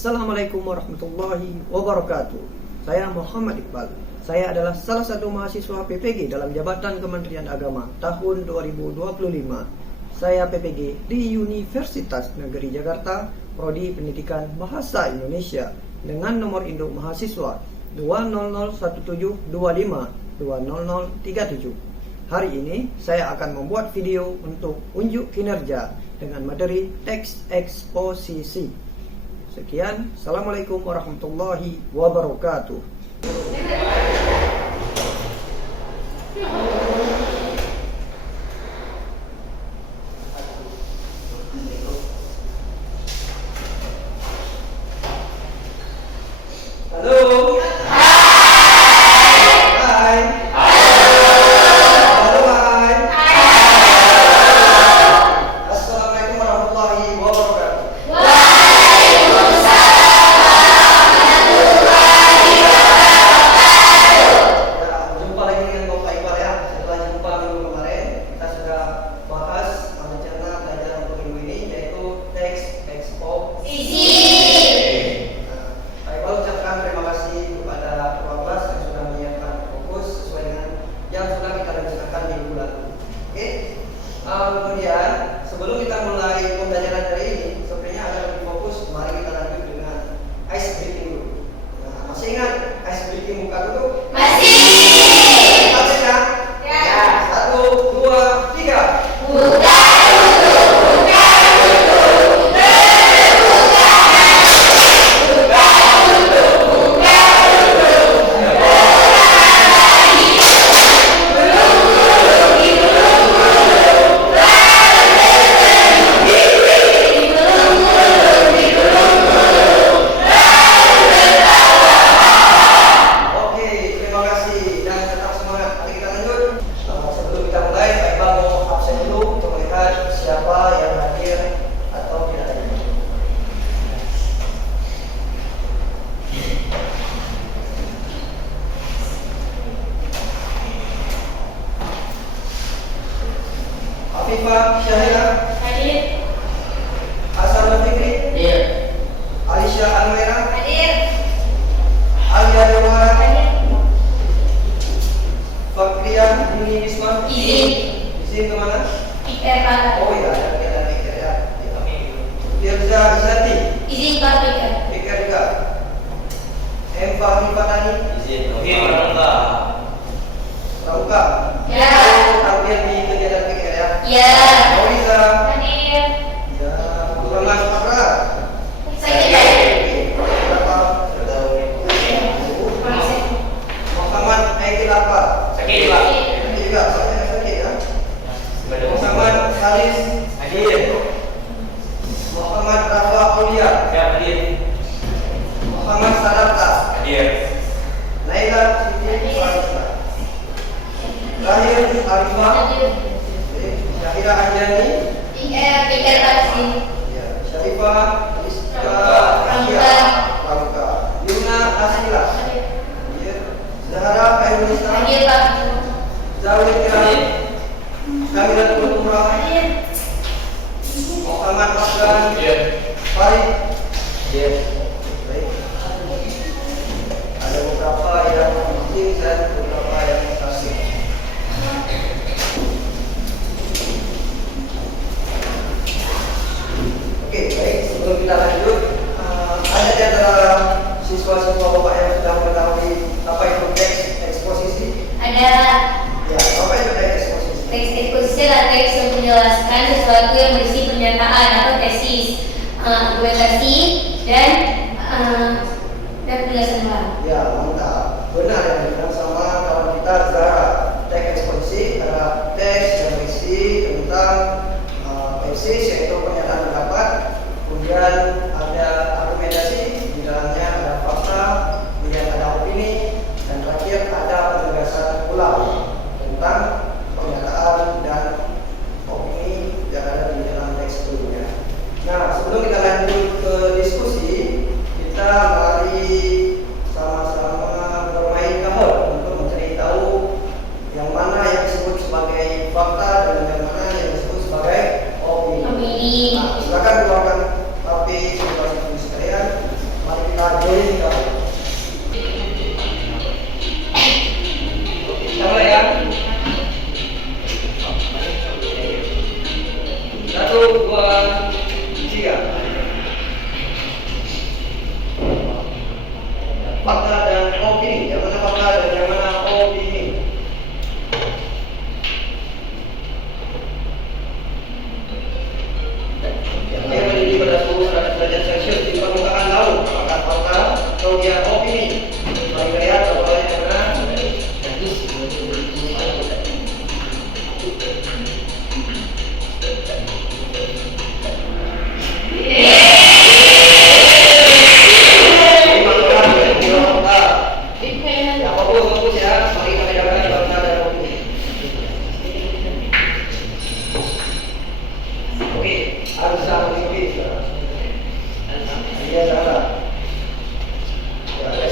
Assalamualaikum warahmatullahi wabarakatuh. Saya Muhammad Iqbal. Saya adalah salah satu mahasiswa PPG dalam Jabatan Kementerian Agama tahun 2025. Saya PPG di Universitas Negeri Jakarta, Prodi Pendidikan Bahasa Indonesia dengan nomor induk mahasiswa 20172520037. Hari ini saya akan membuat video untuk unjuk kinerja dengan materi teks eksposisi. Sekian, Assalamualaikum warahmatullahi wabarakatuh. Halo. Kemudian sebelum kita mulai pembelajaran hari ini, sebenarnya akan lebih fokus. Mari kita lanjut dengan ice breaking dulu. Nah, masih ingat ice breaking buka tutup? Masih. Masih kan? Ya. 1, 2, 3. Buka. Afifah Syahira hadir. Hasan Fikri hadir. Alisha Almera hadir. Alia Dewara hadir. Fakrian Dini Isma izin kemana? Pikir. Oh iya, ada pikir ya. Firza Izati izin Pak Pikir. Pikir juga. Emfa Nifatani izin. Oke, Pramuka. Ya. Tampil di kegiatan pikir ya. Ya. Mauriza hadir. Ya. Mas Fadra saya berapa? Muhammad Aidil apa? Sakit Pak. Juga saya sakit ya. Muhammad Haris hadir. Muhammad Rafa Aulia hadir. Muhammad Sadaqah hadir. Naila Siti Farisa Lahir Arifah hadir. Syahira Anjani pikir pasti. Ya, Syarifah Rizka Pramuka Yuna Asila hadir. Zahra Airunisa hadir Pak. Zawid Kiram Kamilatul Umrah hadir. Muhammad Afgan Farid hadir. Baik. Ada beberapa yang penting dan beberapa yang kasih. Oke, baik. Sebelum kita lanjut, ada di antara siswa-siswa Bapak yang sudah mengetahui apa itu teks eksposisi? Ada. Ya, apa itu teks eksposisi? Teks eksposisi adalah teks yang menjelaskan sesuatu yang berisi pernyataan atau tesis, argumentasi dan penjelasan ulang. Ya, mantap. Benar yang dibilang sama kawan kita Zara. Teks eksposisi adalah teks yang berisi tentang tesis, yaitu pernyataan pendapat, kemudian ada argumentasi, di dalamnya ada fakta, kemudian ada opini, dan terakhir ada penegasan ulang tentang pernyataan dan opini yang ada di dalam teks sebelumnya. Nah, sebelum kita lanjut ke diskusi,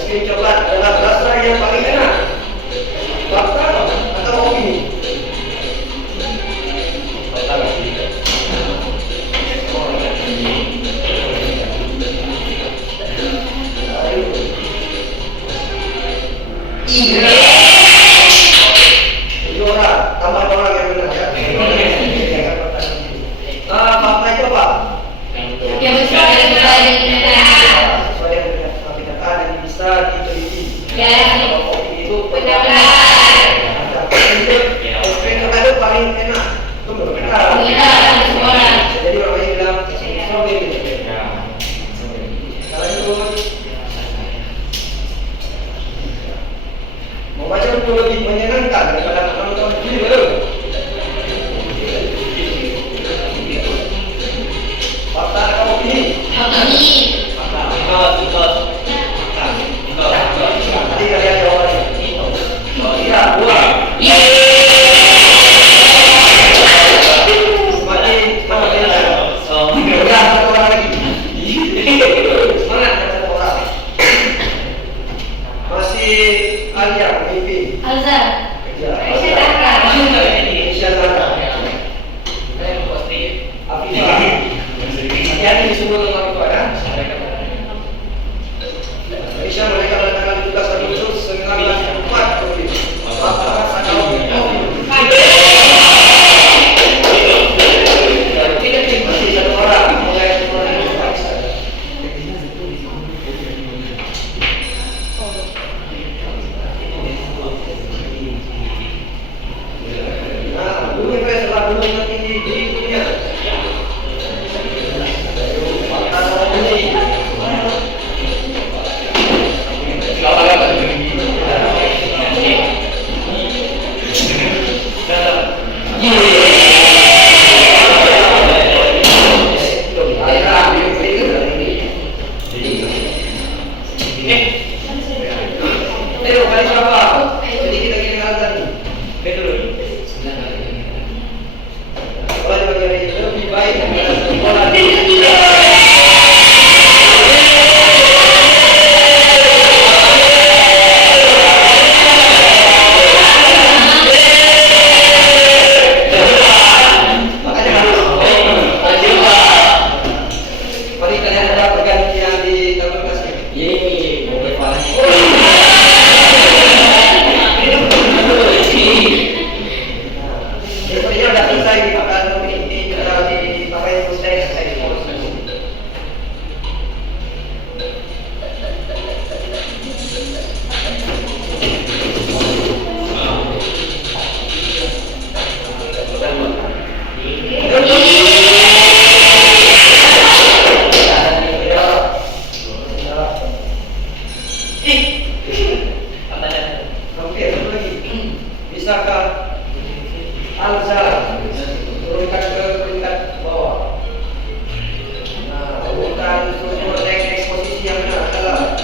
krim coklat adalah rasa yang paling enak? Fakta atau opini? Orang, tambah orang yang benar ya. Fakta itu apa? Yang sesuai dengan kenyataan. Sesuai dengan kenyataan yang bisa diteliti. Ya. Kalau opini itu Benar-benar. Opini itu paling enak. Itu benar. Benar, semua orang. Jadi orang yang bilang strawberry. Kalau itu membaca buku lebih menyenangkan daripada menonton film. Fakta atau opini? Opini. Nanti kalian jawabnya. Iya, dua. Semakin satu orang lagi. Semangat satu orang. Masih Alia, mimpi. Alza. Ya, Aisyah Tara. Aisyah Tara. Afifah. Hati-hati disuruh tentang itu ada. Aisyah mereka meletakkan tugas Agustus 1940. Apa atau tidak masih satu orang mulai yang terpaksa. Nah, dulu invest setelah dulu tertinggi di dunia. Bisakah Alza turunkan ke peringkat bawah? Nah, urutan struktur teks eksposisi yang benar adalah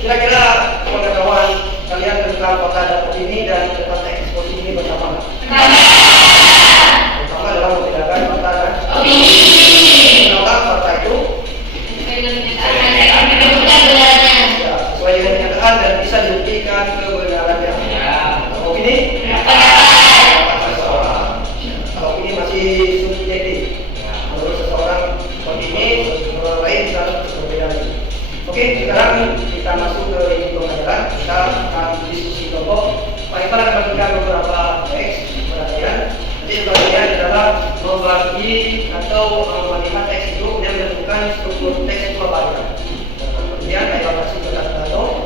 kira-kira pengetahuan kalian tentang kota Depok ini dan tempat eksposisi ini bersama nggak? Pertama adalah membedakan fakta dan opini. Menolak fakta itu ya, sesuai dengan kenyataan dan bisa dibuktikan kebenarannya. Opini? Kalau opini masih subjektif. Menurut seseorang opini, menurut orang lain bisa berbeda lagi. Oke, sekarang kita masuk ke ini pembelajaran. Kita akan diskusi kelompok. Pak Iqbal akan memberikan beberapa teks perhatian. Nanti bagian adalah membagi atau melihat teks itu kemudian menentukan struktur teks itu apa ya. Kemudian Pak Iqbal kasih berat atau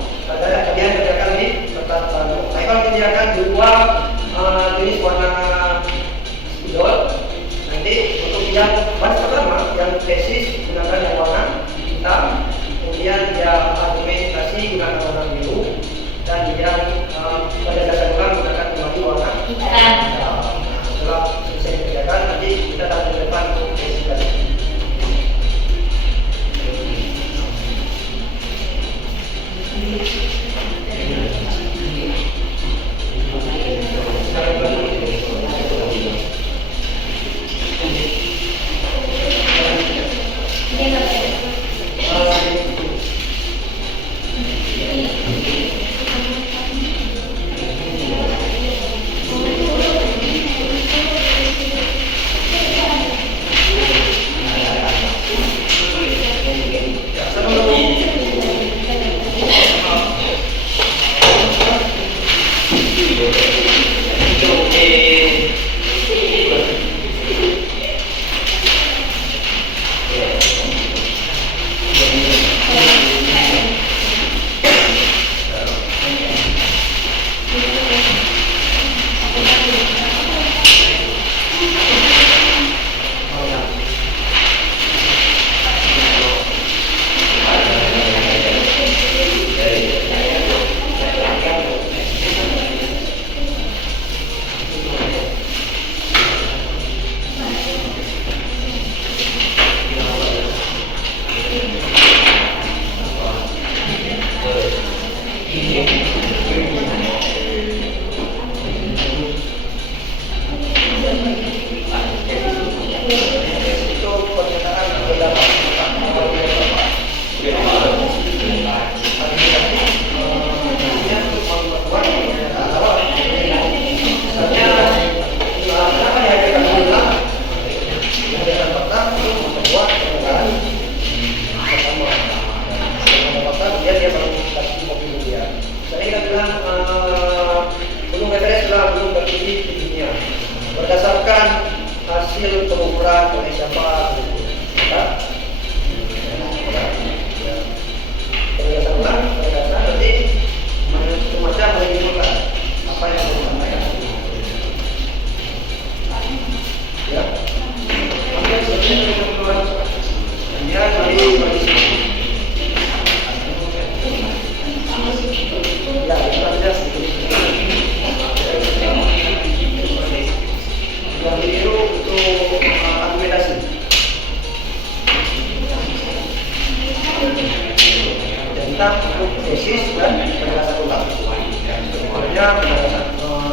tentang untuk tesis dan penjelasan ulang. Kemudian penjelasan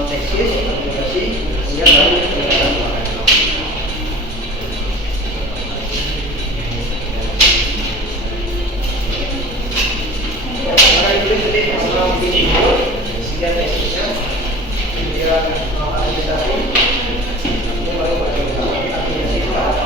tesis, aplikasi, kemudian baru penjelasan ulang. Karena itu jadi orang ini kemudian tesisnya, kemudian aplikasi, ini baru aplikasi itu apa?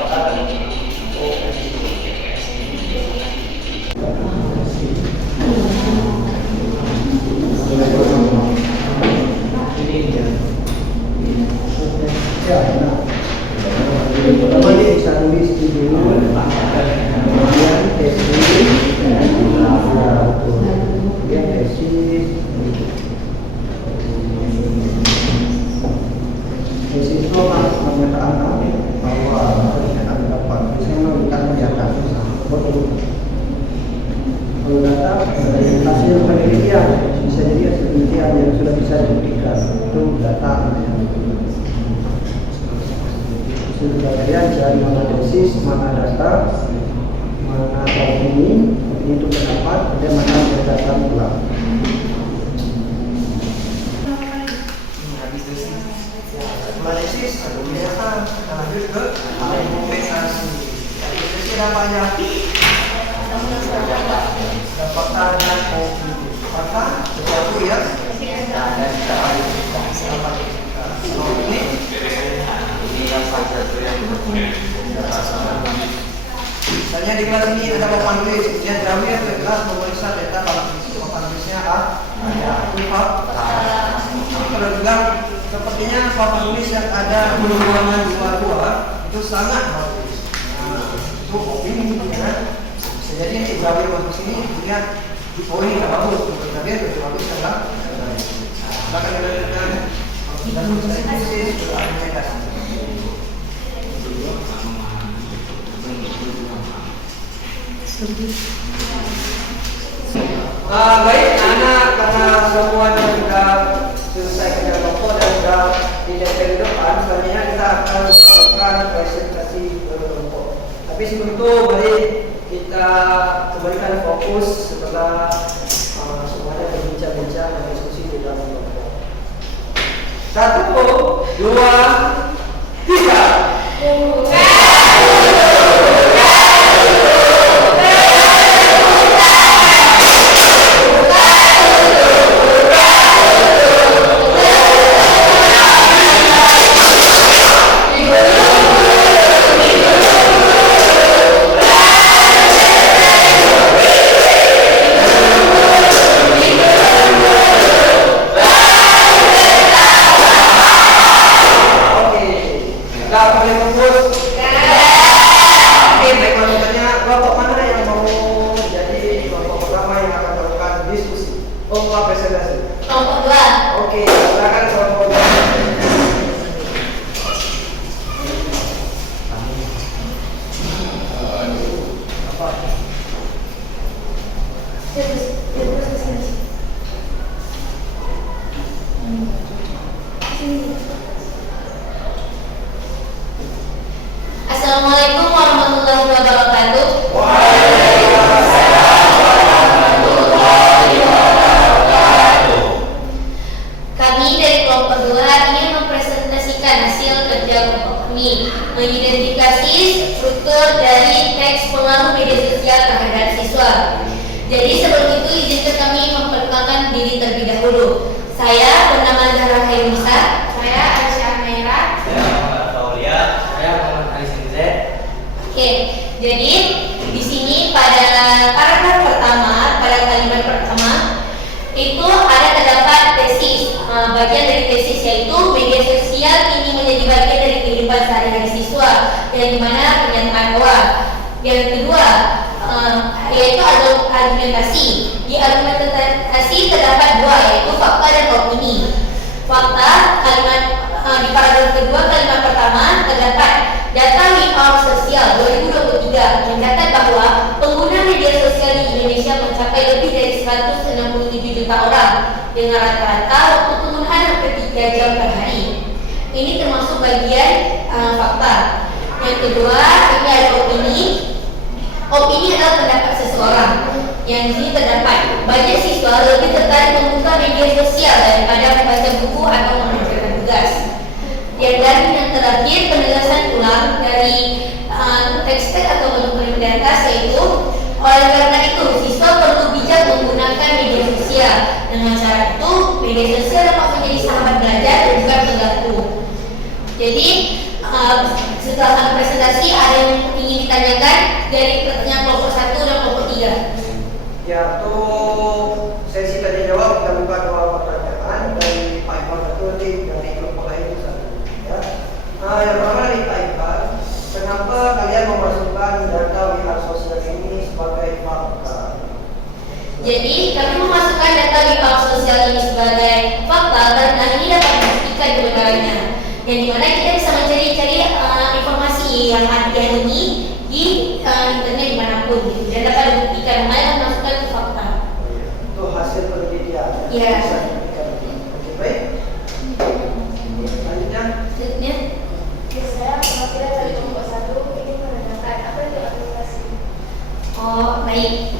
Pertama dia bisa tulis di dulu, kemudian tesis, kemudian tesis itu harus menyatakan bahwa pernyataan dapat biasanya memberikan pernyataan betul. Kalau data dari hasil penelitian bisa jadi hasil penelitian yang sudah bisa dibuktikan itu data. Kemudian dari mana tesis, mana data, mana opini itu pendapat, dan mana berdasarkan ulang. Analisis, kemudian lanjut ke argumentasi. Argumentasi namanya dapatkan dan opini. Maka sesuatu yang dan misalnya di kelas ini ada papan tulis, kemudian Jamil ke kelas memeriksa data papan tulisnya ada kalau bilang sepertinya papan tulis yang ada hubungan dua itu sangat bagus. Itu opini, ya. Bisa jadi ini Jamil masuk sini, kemudian oh ini nggak bagus, Jamil lebih bagus kan? Bahkan dengan dan tesis argumentasi. Baik anak, karena semuanya sudah selesai kerja kelompok dan sudah didetek di depan, selanjutnya kita akan melakukan presentasi kelompok. Tapi sebelum itu mari kita kembalikan fokus setelah semuanya berbincang-bincang dan diskusi di dalam kelompok. 1, 2, 3. Assalamualaikum warahmatullahi wabarakatuh. Kami dari kelompok 2 ingin mempresentasikan hasil kerja kelompok kami, mengidentifikasi struktur dari teks pengaruh media sosial terhadap siswa. Jadi sebelum itu izinkan kami memperkenalkan diri terlebih dahulu. Saya bernama Zahra Hairunisa. Saya Aisyah Naira. Saya Muhammad Faulia. Saya Muhammad Ali Sinze. Oke, jadi di sini pada paragraf pertama, pada kalimat pertama itu ada terdapat tesis. Bagian dari tesis yaitu media sosial ini menjadi bagian dari kehidupan sehari-hari siswa, yang dimana pernyataan awal. Yang kedua yaitu argumentasi. Di argumentasi terdapat 2, yaitu fakta dan opini. Fakta kalimat di paragraf kedua kalimat pertama terdapat data WIPAR sosial 2023 mencatat bahwa pengguna media sosial di Indonesia mencapai lebih dari 167 juta orang dengan rata-rata waktu penggunaan hampir 3 jam per hari. Ini termasuk bagian fakta. Yang kedua, ini ada opini. Opini adalah pendapat seseorang. Yang di sini terdapat banyak siswa lebih tertarik membuka media sosial daripada membaca buku atau mengerjakan tugas. Yang terakhir penegasan ulang dari teks atau dokumen di atas, yaitu oleh karena itu siswa perlu bijak menggunakan media sosial. Dengan cara itu media sosial dapat menjadi sahabat belajar dan juga pengganggu. Jadi setelah presentasi ada yang ingin ditanyakan dari pertanyaan kelompok 1 dan kelompok 3. Ya, untuk sesi tanya jawab kita buka dua pertanyaan dari Pak Iqbal satu, nanti dari kelompok lain satu. Ya. Yang pertama dari Pak Iqbal, kenapa kalian memasukkan data WA sosial ini sebagai fakta? Jadi kami memasukkan data di hak sosial ini sebagai fakta karena ini dapat membuktikan kebenarannya. Yang dimana kita bisa mencari informasi yang ada ini di internet dimanapun gitu, dan dapat dibuktikan makanya memasukkan ke fakta. Itu hasil penelitian. Iya. Oke, baik. Selanjutnya. Saya perwakilan dari kelompok 1 ingin menanyakan apa itu aplikasi. Oh, baik.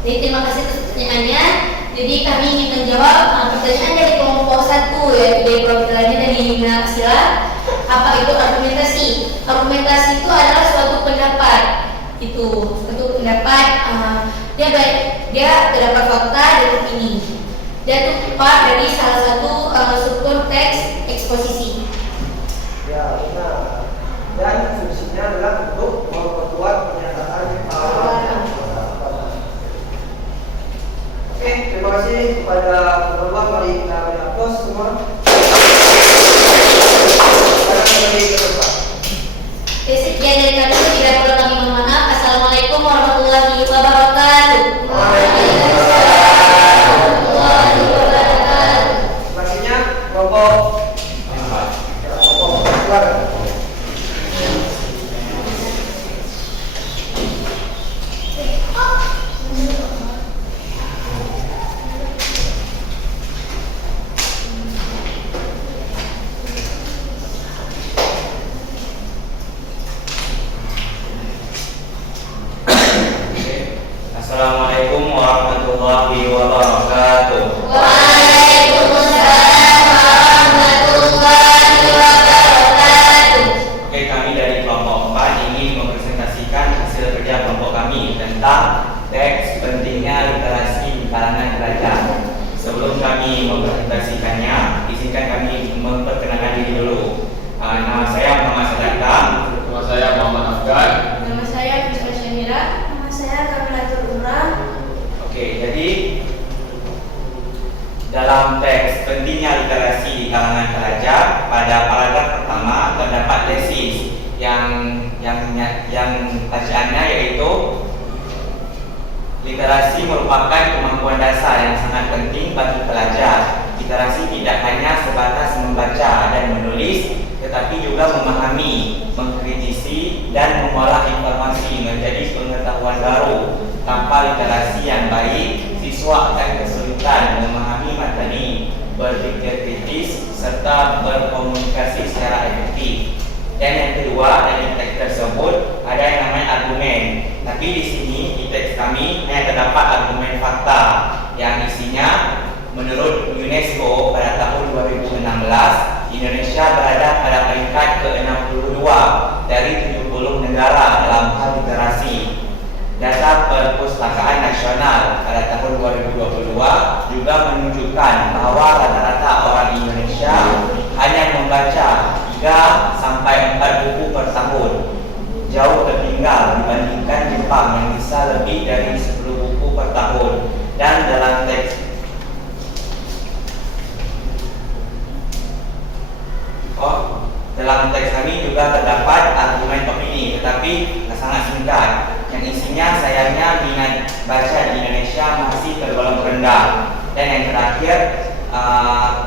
Jadi terima kasih atas pertanyaannya. Jadi kami ingin menjawab pertanyaan dari kelompok 1, yaitu dari perwakilannya dari Mina Sila. Apa itu argumentasi? Argumentasi itu adalah suatu pendapat. Itu suatu pendapat. Dia terdapat fakta dan opini. Dia itu part dari salah satu struktur teks eksposisi. Ya, benar. Dan fungsinya adalah untuk memperkuat pernyataan Oke, terima kasih kepada pemerintah. Mari kita berhapus semua. Sekarang kembali ke depan. Oke, sekian dari kami. Tidak perlu kami mohon maaf. Assalamualaikum warahmatullahi wabarakatuh. Warahmatullahi wabarakatuh. Selanjutnya kelompok keluarga. Assalamualaikum warahmatullahi wabarakatuh. Waalaikumsalam warahmatullahi wabarakatuh. Oke, kami dari kelompok 4 ingin mempresentasikan hasil kerja kelompok kami tentang teks pentingnya literasi di kalangan pelajar. Sebelum kami mempresentasikannya, izinkan kami memperkenalkan diri dulu. Nama saya Muhammad Sadaqah. Nama saya Muhammad Afgan. Nama saya Fisma Syamira. Nama saya Kamilatul Umrah. Oke, jadi dalam teks pentingnya literasi di kalangan pelajar, pada paragraf pertama terdapat tesis yang bacaannya yaitu literasi merupakan kemampuan dasar yang sangat penting bagi pelajar. Literasi tidak hanya sebatas membaca dan menulis, tetapi juga memahami, mengkritisi, dan mengolah informasi menjadi pengetahuan baru. Tanpa literasi yang baik, siswa akan kesulitan memahami materi, berpikir kritis, serta berkomunikasi secara efektif. Dan yang kedua, dari teks tersebut ada yang namanya argumen. Tapi di sini di teks kami hanya terdapat argumen fakta yang isinya menurut UNESCO pada tahun 2016 Indonesia berada pada peringkat ke-62 dari 70 negara dalam hal literasi. Data Perpustakaan Nasional pada tahun 2022 juga menunjukkan bahwa rata-rata orang Indonesia hanya membaca 3 sampai 4 buku per tahun. Jauh tertinggal dibandingkan Jepang yang bisa lebih dari 10 buku per tahun. Dan dalam teks kami juga terdapat argumen opini, tetapi sangat singkat. Yang isinya sayangnya minat baca di Indonesia masih tergolong rendah. Dan yang terakhir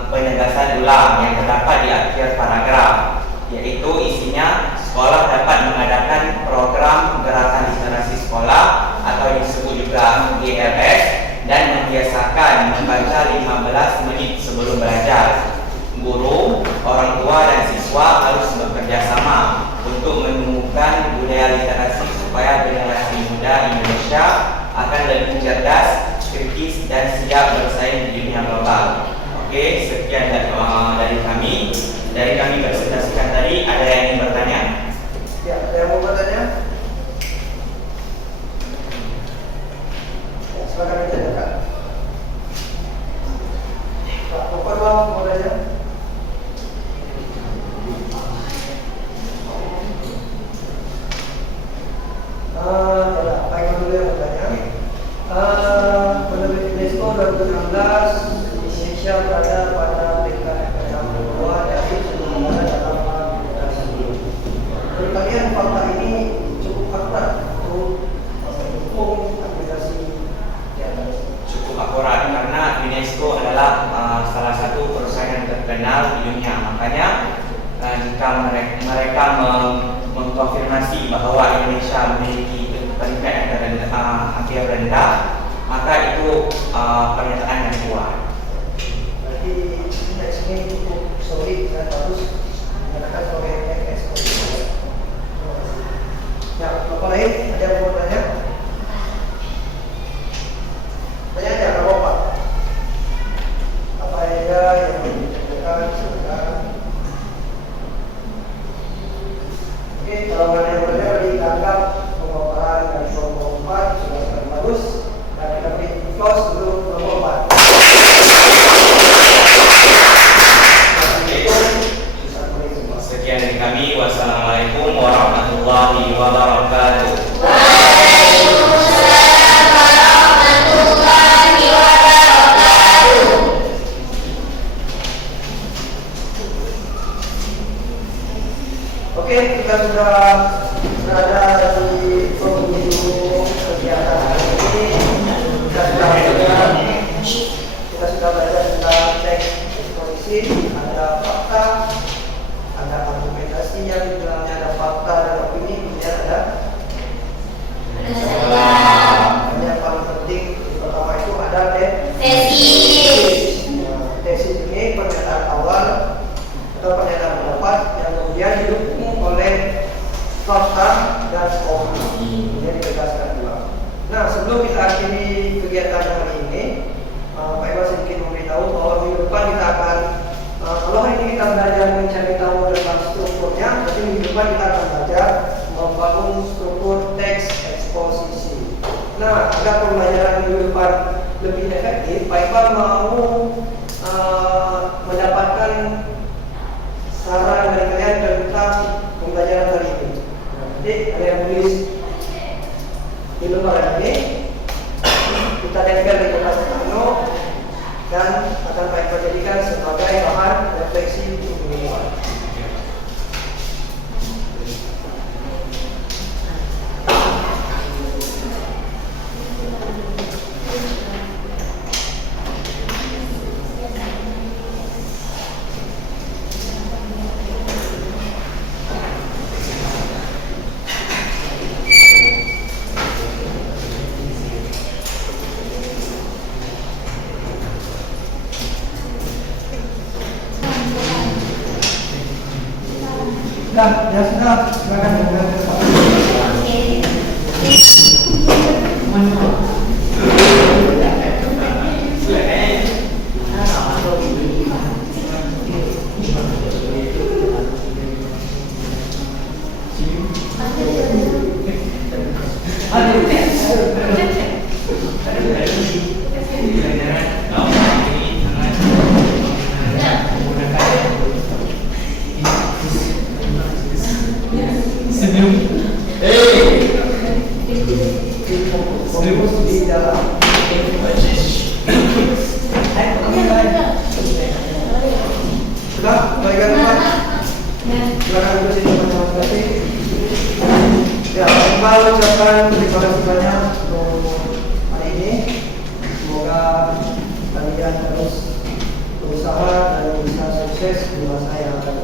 penegasan ulang yang terdapat di akhir paragraf, yaitu isinya sekolah dapat mengadakan program gerakan literasi sekolah atau disebut juga GLS dan membiasakan membaca 15 menit sebelum belajar. Guru, orang tua, dan siswa harus bekerja sama untuk menemukan budaya literasi supaya generasi muda Indonesia akan lebih cerdas, kritis, dan siap bersaing di dunia global. Oke, sekian dari kami. Dari kami presentasikan tadi, ada yang ingin bertanya? Ya, ada yang mau bertanya? Ya, silakan ditanyakan. Pak Popon mau bertanya? Baik dulu yang bertanya. Menurut UNESCO 2016, Indonesia berada pada peringkat ke-62 dari seluruh negara dalam hal demokrasi. Menurut kalian fakta ini cukup akurat untuk mendukung aplikasi di atas? Cukup akurat karena UNESCO adalah salah satu perusahaan yang terkenal di dunia. Makanya jika mereka mengkonfirmasi bahwa Indonesia memiliki peringkat yang hampir rendah, maka itu pernyataan yang kuat. Berarti indeks ini cukup solid dan bagus digunakan sebagai indeks ekspor. Ya, apa lain? Ada yang mau bertanya? Tanya aja, nggak apa-apa. Apa aja yang mau ditanyakan, silakan. Oke, kalau ada yang bertanya, dianggap pemaparan dari kelompok 4 sudah sangat bagus dan kami close dulu kelompok 4. Sekian dari kami. Wassalamualaikum warahmatullahi wabarakatuh. Waalaikumsalam warahmatullahi wabarakatuh. Oke, kita sudah berada di penghujung kegiatan hari ini. Kita sudah belajar tentang teks eksposisi, ada fakta, ada argumentasi yang di dalamnya ada fakta dan opini, kemudian ada yang paling penting di pertama itu ada tesis. Tesis ini pernyataan awal atau pernyataan pendapat yang kemudian didukung oleh fakta dan opini, kemudian ditegaskan dua. Nah, sebelum kita akhiri kegiatan hari ini, Pak Iwan sedikit memberitahu bahwa minggu depan kita akan kalau hari ini kita belajar mencari tahu tentang strukturnya, berarti minggu depan kita akan belajar membangun struktur teks eksposisi. Nah, agar pembelajaran minggu depan lebih efektif, Pak Iwan mau mendapatkan saran dari kalian tentang pembelajaran hari ini. Nanti ada yang tulis di lembaran ini, kita tempel di kertas nano dan akan Pak Iwan jadikan sebagai bahan refleksi untuk mingguan. Ya sudah, silakan dengan fokus di dalam. Sudah, baikkan Pak. Silakan duduk sini terima kasih. Ya, Pak ucapkan terima kasih banyak untuk hari ini. Semoga kalian terus berusaha dan bisa sukses di masa yang akan datang.